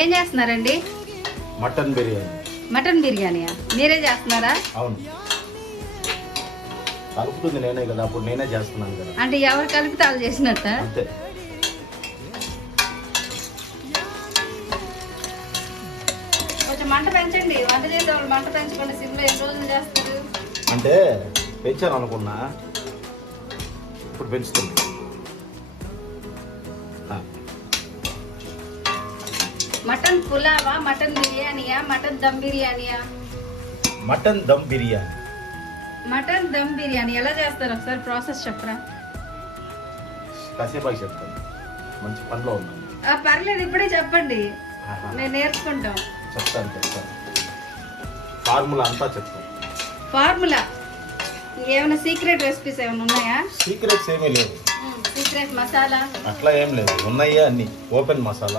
ఏం చేస్తున్నారండి? Mutton biryani. Mutton బిర్యానీయా? మీరే చేస్తున్నారా? అవును, కలుపుతుంది నేనే కదా, అప్పుడు నేనే చేస్తున్నాను కదా. అంటే ఎవరు కలిపితే వాళ్ళు చేసినట్ట? అంతే. కొంచెం మంట పెంచండి. వంట చేసే వాళ్ళు మంట పెంచకుండా సిమ్లో ఎన్ని రోజులు చేస్తారు? అంటే పెంచాను అనుకున్నా, ఇప్పుడు పెంచుతుంది. మటన్ పులావా, మటన్ బిర్యానీయా, మటన్ దమ్ బిర్యానీయా? మటన్ దమ్ బిర్యానీ. మటన్ దమ్ బిర్యానీ ఎలా చేస్తారు? ఒకసారి ప్రాసెస్ చెప్పరా? కాసేపు చెప్తాను, మంచి పనిలో ఉన్నాను. పర్లేదు, ఇప్పుడే చెప్పండి, నేను నేర్చుకుంటాం. చెప్తాను, ఫార్ములా అంతా చెప్తాను. ఫార్ములా ఏమైనా సీక్రెట్ రెసిపీస్ ఏమైనా ఉన్నాయా? సీక్రెట్స్ ఏమీ లేవు. సీక్రెట్ మసాలా అట్లా ఏం లేదు, ఉన్నాయా అన్ని ఓపెన్ మసాలా.